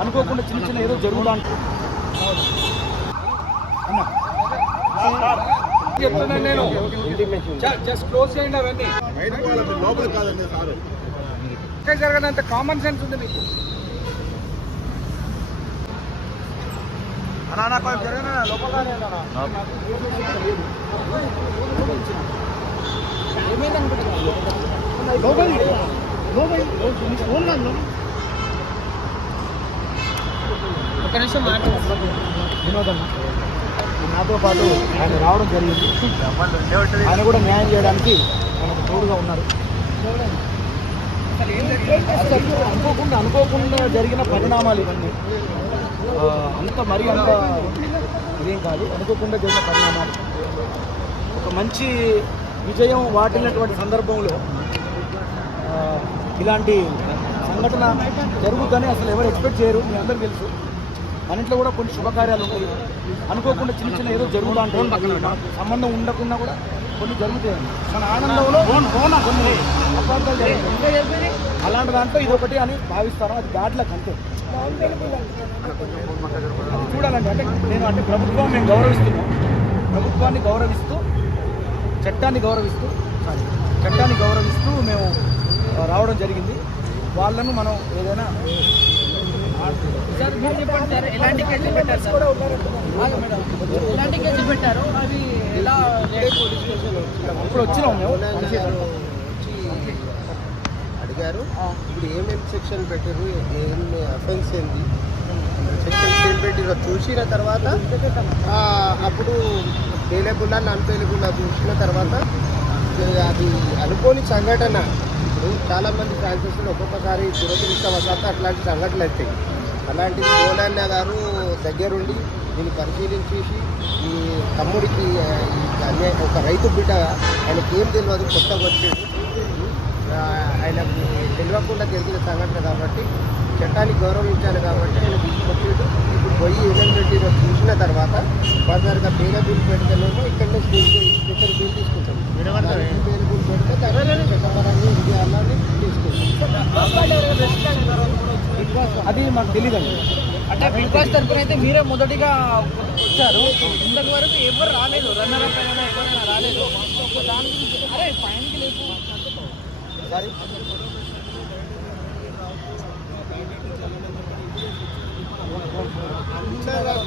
అనుకోకుండా చిన్న చిన్న ఏదో జరుగుతా చెప్తున్నాను నేను. జస్ట్ క్లోజ్ చేయండి అవన్నీ. జరగనంత కామన్ సెన్స్ ఉంది మీకు. అన్నా కొంచెం జరగనా లోపలనే ఒక నిమిషం వినోదం నాతో పాటు ఆయన రావడం జరిగింది. ఆయన కూడా న్యాయం చేయడానికి మనకు తోడుగా ఉన్నారు. అనుకోకుండా జరిగిన పరిణామాలు ఇవన్నీ అంత ఇదేం కాదు. అనుకోకుండా జరిగిన పరిణామాలు ఒక మంచి విజయం వాటిల్లినటువంటి సందర్భంలో ఇలాంటి సంఘటన జరుగుతుందని అసలు ఎవరు ఎక్స్పెక్ట్ చేయరు. మీ అందరికీ తెలుసు. మన ఇంట్లో కూడా కొన్ని శుభకార్యాలు ఉంటాయి. అనుకోకుండా చిన్న చిన్న ఏదో జరుగుతూ ఉంటాయి. సంబంధం ఉండకుండా కూడా కొన్ని జరుగుతాయి. మన ఆనందంలో కొన్ని అపార్థాలు జరుగుతాయి. అలాంటి దాంట్లో ఇది ఒకటి అని భావిస్తాను. అది దాంట్లోకి అంతే చూడాలండి. అంటే ప్రభుత్వం గౌరవిస్తున్నాం. ప్రభుత్వాన్ని గౌరవిస్తూ చట్టాన్ని గౌరవిస్తూ మేము రావడం జరిగింది. వాళ్ళను మనం ఏదైనా ఎలాంటి కేసులు పెట్టారు అవి ఎలా ఇప్పుడు వచ్చినాం మేము అడిగారు. ఇప్పుడు ఏమేమి సెక్షన్ పెట్టారు, ఏమి అఫెన్స్ ఏంది, సెక్షన్స్ ఏం పెట్టారో చూసిన తర్వాత అప్పుడు పేలబుల్లా నాన్ పేలబుల్లా చూసిన తర్వాత అది అనుకోని సంఘటన. ఇప్పుడు చాలామంది ఫ్రాన్సెస్లో ఒక్కొక్కసారి దురదృష్టవశాత్తు అట్లాంటి సంఘటనలు అవుతాయి. అలాంటిది పోలన్న గారు దగ్గరుండి దీన్ని పరిశీలించేసి ఈ తమ్ముడికి ఒక రైతు బిడ్డ ఆయనకి ఏం తెలియదు, కొత్తగా వచ్చాడు, ఆయనకు తెలియకుండా జరిగిన సంఘటన కాబట్టి చట్టాన్ని గౌరవించాలి కాబట్టి ఆయన తీసుకొచ్చాడు. ఇప్పుడు పోయి ఏమేమి పెట్టిదో చూసిన తర్వాత ఫర్దర్గా పేరు బిల్ పెడితేనేమో ఇక్కడనే స్పెషల్ బిల్ తీసుకుంటాం. పేరు బిల్ పెడితే చట్టపరంగా ఇది అన్నది తీసుకుంటాం. అది మాకు తెలియదండి. అంటే బిగ్ బాస్ తరఫున అయితే మీరే మొదటిగా వచ్చారు. ఇంతకు వరకు ఎవరు రాలేదు. రన్నర్ అప్ అయినా ఎవరైనా రాలేదు. దాని గురించి అరే పైనకి లేదు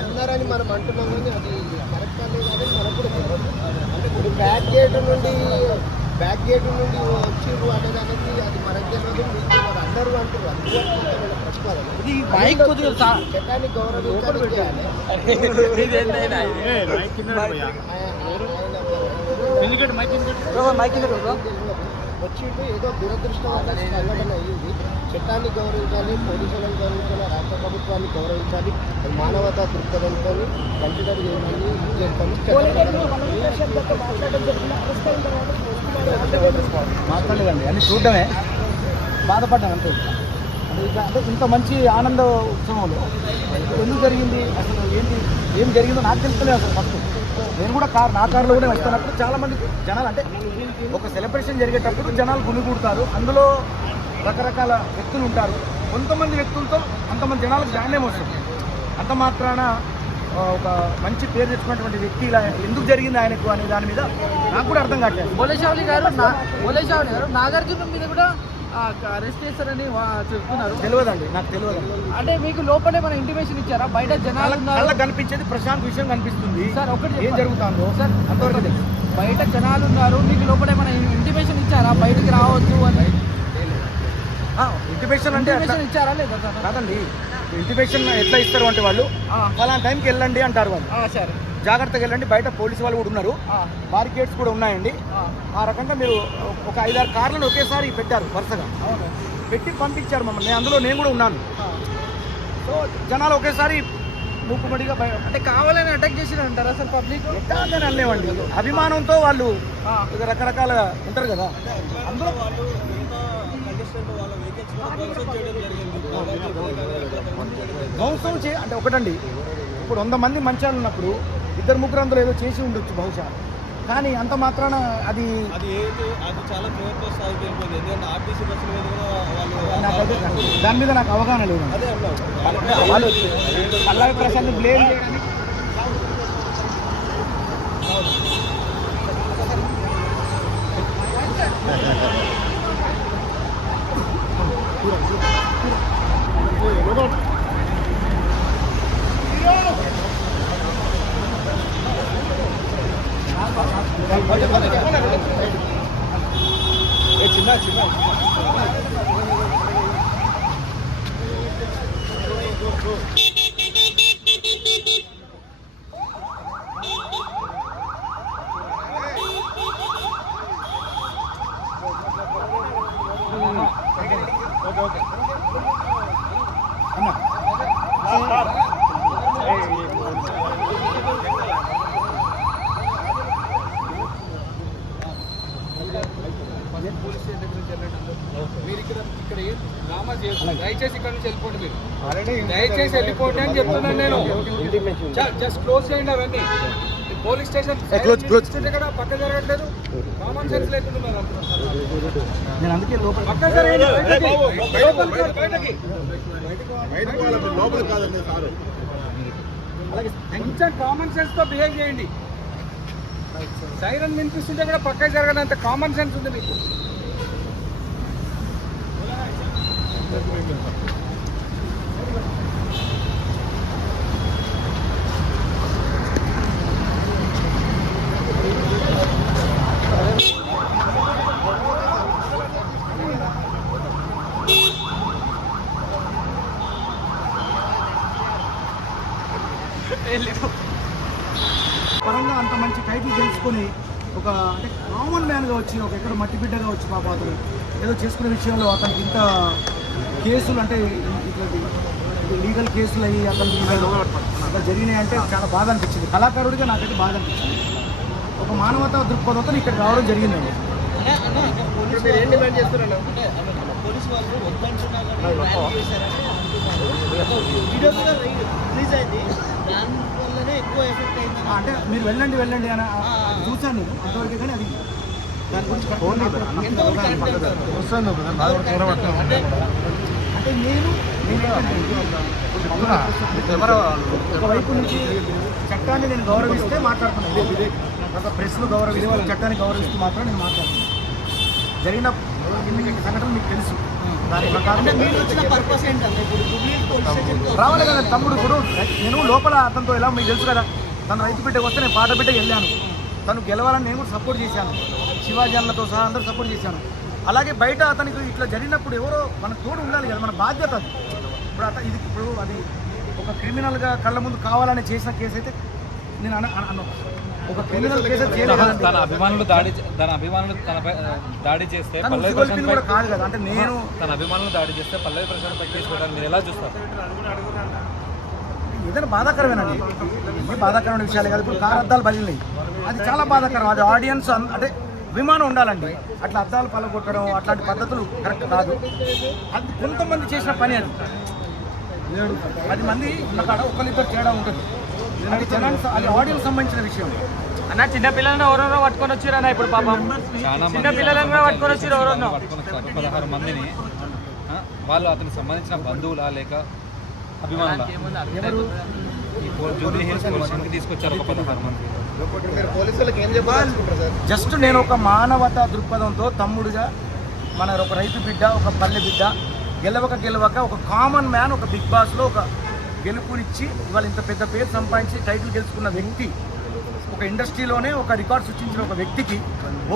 అన్నారని మనం అంటున్నాం కానీ అది కరెక్ట్ అనేది మనకు కూడా తెలియదు. అంటే ఇప్పుడు బ్యాక్ గేట్ నుండి వచ్చిర్రు అనేది అది మనకు తెలియదు, మీకు తెలియదు. అందరూ అంటారు. అందరూ చట్టాన్ని గౌరవించాలి. వచ్చిండు ఏదో దురదృష్టమైన సంఘటన అయ్యింది. చట్టాన్ని గౌరవించాలి, పోలీసులను గౌరవించాలి, రాష్ట్ర ప్రభుత్వాన్ని గౌరవించాలి. మానవతా దృక్పథంతో కన్సిడర్ చేయాలి. మాట్లాడలేదండి, అన్ని చూడటమే బాధపడ్డాను అంతే. అంటే ఇంత మంచి ఆనంద ఉత్సవంలో ఎందుకు జరిగింది, అసలు ఏం జరిగిందో నాకు తెలుస్తలేదు అసలు. ఫస్ట్ నేను కూడా నా కారులో కూడా వస్తున్నప్పుడు చాలామంది జనాలు, అంటే ఒక సెలబ్రేషన్ జరిగేటప్పుడు జనాలు గుమిగూడతారు. అందులో రకరకాల వ్యక్తులు ఉంటారు. కొంతమంది వ్యక్తులతో అంతమంది జనాలకు జాయిన్ వస్తుంది. అంత మాత్రాన ఒక మంచి పేరు తెచ్చుకున్నటువంటి వ్యక్తి ఇలా ఎందుకు జరిగింది ఆయనకు అనే దాని మీద నాకు కూడా అర్థం కావట్లేదు. బోలేశావలి గారు నాగార్జున మీద కూడా అరెస్ట్ చేస్తారని చెప్తున్నారు. తెలియదండి, నాకు తెలియదు. అంటే మీకు లోపలే మన ఇంటిమేషన్ ఇచ్చారా? బయట జనాలు కనిపించేది ప్రశాంత్ విషయం కనిపిస్తుంది. సార్ ఒకటి ఏం జరుగుతుందో సార్ అంతవరకు తెలుసు. బయట జనాలు ఉన్నారు, మీకు లోపలే మన ఇంటిమేషన్ ఇచ్చారా బయటికి రావద్దు అని? ఇంటిమేషన్ అంటే ఇచ్చారా లేదా? కాదండి, ఇంటిమేషన్ ఎట్లా ఇస్తారు అంటే వాళ్ళు ఫలానా టైంకి వెళ్ళండి అంటారు. వాళ్ళు సరే జాగ్రత్తగా వెళ్ళండి, బయట పోలీసు వాళ్ళు కూడా ఉన్నారు, బారికేడ్స్ కూడా ఉన్నాయండి. ఆ రకంగా మీరు ఒక 5-6 కార్లను ఒకేసారి పెట్టారు, వరుసగా పెట్టి పంపించారు మమ్మల్ని. అందులో నేను కూడా ఉన్నాను. సో జనాలు ఒకేసారి మూకుమడిగా అంటే కావాలని అటాక్ చేసి అంటారా సార్? పబ్లిక్ ఎట్లా అనలేమండి, అభిమానంతో వాళ్ళు రకరకాల ఉంటారు కదా. అందులో ధ్వంసం అంటే ఒకటండి, ఇప్పుడు 100 మంది మంచాలు ఉన్నప్పుడు 2-3 అందులో ఏదో చేసి ఉండొచ్చు బహుశా. కానీ అంత మాత్రాన అది చాలా ప్రభుత్వ స్థాయికి వెళ్ళిపోయింది. ఎందుకంటే ఆర్టీసీ బస్సుల మీద కూడా నాకైతే దాని మీద నాకు అవగాహన లేదు. వాళ్ళు పల్లవి ప్రశాంత్ బ్లేమ్ చేయడానికి చిన్న మీరు ఇక్కడ ఏం డ్రామా చేయదు. దయచేసి ఇక్కడ నుంచి వెళ్ళిపోండి. మీరు దయచేసి వెళ్ళిపోండి అని చెప్తున్నాను నేను. జస్ట్ క్లోజ్ చేయండి అవన్నీ. పోలీస్ స్టేషన్ కూడా పక్క జరగట్లేదు. కామన్ సెన్స్ లేకుండా నేను అందుకే లోపల పక్క జరగండి. అలాగే కొంచెం కామన్ సెన్స్ తో బిహేవ్ చేయండి. సైరన్ వినిపిస్తుంటే కూడా పక్క జరగడంత కామన్ సెన్స్ ఉంది మీకు. పరంగా అంత మంచి టైటిల్ తెలుసుకొని ఒక అంటే కామన్ మ్యాన్గా వచ్చి ఒక ఎక్కడ మట్టి బిడ్డగా వచ్చి పాప అతను ఏదో చేసుకునే విషయంలో అతనికి ఇంత కేసులు అంటే ఇట్లా లీగల్ కేసులు అయ్యి అతనికి అట్లా జరిగినాయి అంటే చాలా బాధ అనిపించింది. కళాకారుడిగా నాకైతే బాధ అనిపించింది. ఒక మానవతా దృక్పథంతో ఇక్కడ రావడం జరిగిందండి. ఏం డిమాండ్ చేస్తున్నాను? పోలీసు వాళ్ళు రిలీజ్ అయింది. దానివల్లనే ఎక్కువ ఎఫెక్ట్ అయింది. అంటే మీరు వెళ్ళండి వెళ్ళండి అని చూశాను నేను అంతవరకు. కానీ అది దాని గురించి అంటే నేను ఒకవైపు నుంచి చట్టాన్ని నేను గౌరవిస్తే మాట్లాడుతున్నాను. ఒక ప్రెస్ను గౌరవిస్తూ చట్టాన్ని గౌరవిస్తూ మాత్రం నేను మాట్లాడుతున్నాను. జరిగిన సంఘటన మీకు తెలుసు. దాని ప్రకారం మీరు వచ్చిన పర్పస్ ఏంటంటే రావాలి కదా తమ్ముడు. ఇప్పుడు నేను లోపల అతనితో ఎలా మీకు తెలుసు కదా, తను రైతు బిడ్డకు వస్తే నేను పాట బిడ్డకి వెళ్ళాను. తను గెలవాలని నేను కూడా సపోర్ట్ చేశాను. శివాజీ అన్నతో సహా అందరూ సపోర్ట్ చేశాను. అలాగే బయట అతనికి ఇట్లా జరిగినప్పుడు ఎవరో మన తోడు ఉండాలి కదా, మన బాధ్యత అది. ఇప్పుడు ఇది ఇప్పుడు అది ఒక క్రిమినల్గా కళ్ళ ముందు కావాలని చేసిన కేసు అయితే నేను ఒక క్రిమినల్ కేసు తన అభిమానులు దాడి చేస్తే పల్లవి ప్రశాంత్ కూడా కాదు కదా. అంటే నేను తన అభిమానులు దాడి చేస్తే పల్లవి ప్రశాంత్ పై కేసు పెట్టాలని మీరు ఎలా చూస్తారు? ఏదైనా బాధాకరమేనండి. ఇది బాధాకరమైన విషయాలే కాదు. ఇప్పుడు కారు అద్దాలు పగిలినాయి, అది చాలా బాధాకరం. అది ఆడియన్స్ అంటే అభిమానం ఉండాలండి. అట్లా అద్దాలు పలగొట్టడం అట్లాంటి పద్ధతులు కరెక్ట్ కాదు. అది కొంతమంది చేసిన పని. అది 10 మంది ఉన్న కాడ ఒకరిద్దరు తేడా ఉంటుంది. అది జనానికి అది ఆడియన్స్ సంబంధించిన విషయం. అన్న చిన్న పిల్లలను ఎవరెవరో పట్టుకొని వచ్చారన్న. ఇప్పుడు పాపం చిన్న పిల్లలను పట్టుకొని వచ్చారు. ఎవరన్నా 16 మందిని వాళ్ళు అతనికి సంబంధించిన బంధువులా లేక అభిమానులా జూబ్లీ హిల్స్ పోలీసులకి తీసుకొచ్చారు. ఒక 16 మంది. పోలీసులకు ఏం చెప్పాలనుకుంటారు సార్? జస్ట్ నేను ఒక మానవతా దృక్పథంతో తమ్ముడుగా మన ఒక రైతు బిడ్డ, ఒక పల్లె బిడ్డ గెలవక ఒక కామన్ మ్యాన్ ఒక బిగ్ బాస్లో ఒక గెలుపునిచ్చి ఇవాళ ఇంత పెద్ద పేరు సంపాదించి టైటిల్ గెలుచుకున్న వ్యక్తి, ఒక ఇండస్ట్రీలోనే ఒక రికార్డ్ సృష్టించిన ఒక వ్యక్తికి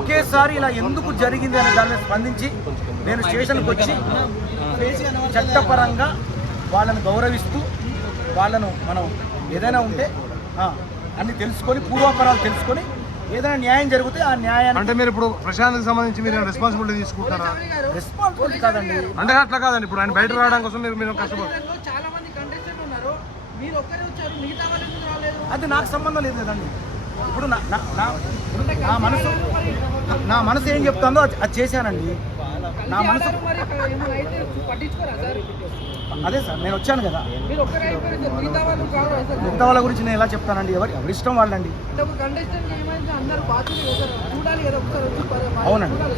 ఒకేసారి ఇలా ఎందుకు జరిగింది అనే దాన్ని స్పందించి నేను స్టేషన్కి వచ్చి చట్టపరంగా వాళ్ళను గౌరవిస్తూ వాళ్ళను మనం ఏదైనా ఉంటే అన్ని తెలుసుకొని పూర్వాపరాలు తెలుసుకొని ఏదైనా న్యాయం జరిగితే ఆ న్యాయాన్ని అంటే మీరు ఇప్పుడు ప్రశాంత్కి సంబంధించి మీరు రెస్పాన్సిబిలిటీ తీసుకుంటారా? రెస్పాన్సిబిలిటీ కాదండి. అంటే అట్లా కాదండి. ఇప్పుడు ఆయన బయట రావడం కోసం మీరు కష్టపడతారు. చాలా మంది కంటెస్టెంట్లు ఉన్నారు, మీరు ఒక్కరే వచ్చారు, మిగతా వాళ్ళు ఎందుకు రాలేదు? అది నాకు సంబంధం లేదు కదండి. ఇప్పుడు నా మనసు ఏం చెప్తుందో అది చేశానండి. నా మనసు మరి ఏమైనా అయితే పట్టించుకోరా సార్? అదే సార్ నేను వచ్చాను కదా, మీరు ఒక్కరే అయిపోయారు సార్, మిగతా వాళ్ళు కాదు అసలు. మిగతా వాళ్ళ గురించి నేను ఎలా చెప్తానండి? ఎవరి ఇష్టం వాళ్ళండి. అంటే ఒక కంటెస్టెంట్ ఏమైంది అందరు బాధ్యత కదా సార్, చూడాలి కదా ఒకసారి వచ్చి అవునండి. చూడాలి.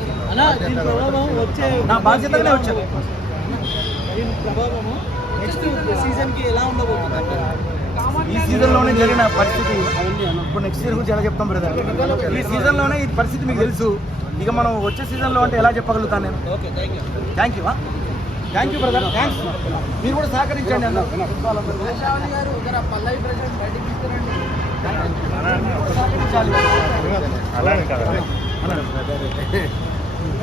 నా బాధ్యతగానే వచ్చాను. నెక్స్ట్ సీజన్ కి ఎలా ఉండబోతుంది? ఈ సీజన్లోనే జరిగిన పరిస్థితి ఇప్పుడు నెక్స్ట్ ఇయర్ గురించి ఎలా చెప్తాం బ్రదర్? ఈ సీజన్లోనే ఈ పరిస్థితి మీకు తెలుసు. ఇక మనం వచ్చే సీజన్లో అంటే ఎలా చెప్పగలుగుతాను నేను? Thank you thank you brother, thanks. మీరు కూడా సహకరించండి అన్న. శేషావళి గారు జర పల్లవి ప్రశాంత్ బయటికి తీసుకురండి. సహకరించాలి.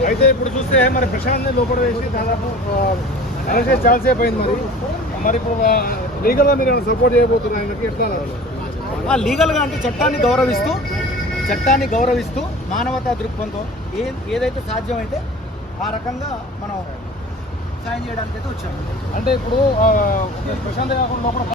అయితే ఇప్పుడు చూస్తే మరి ప్రశాంత్ లోపల వేసి దాదాపు అరెస్ట్ చేసి చాలా సేపు అయింది. మరి ఇప్పుడు లీగల్గా మీరు సపోర్ట్ చేయబోతున్నారు ఆయనకి ఎట్లా? లీగల్గా అంటే చట్టాన్ని గౌరవిస్తూ మానవతా దృక్పథంతో ఏదైతే సాధ్యమైతే ఆ రకంగా మనం సాయం చేయడానికి అయితే వచ్చాము. అంటే ఇప్పుడు ప్రశాంత్ కాకుండా లోపల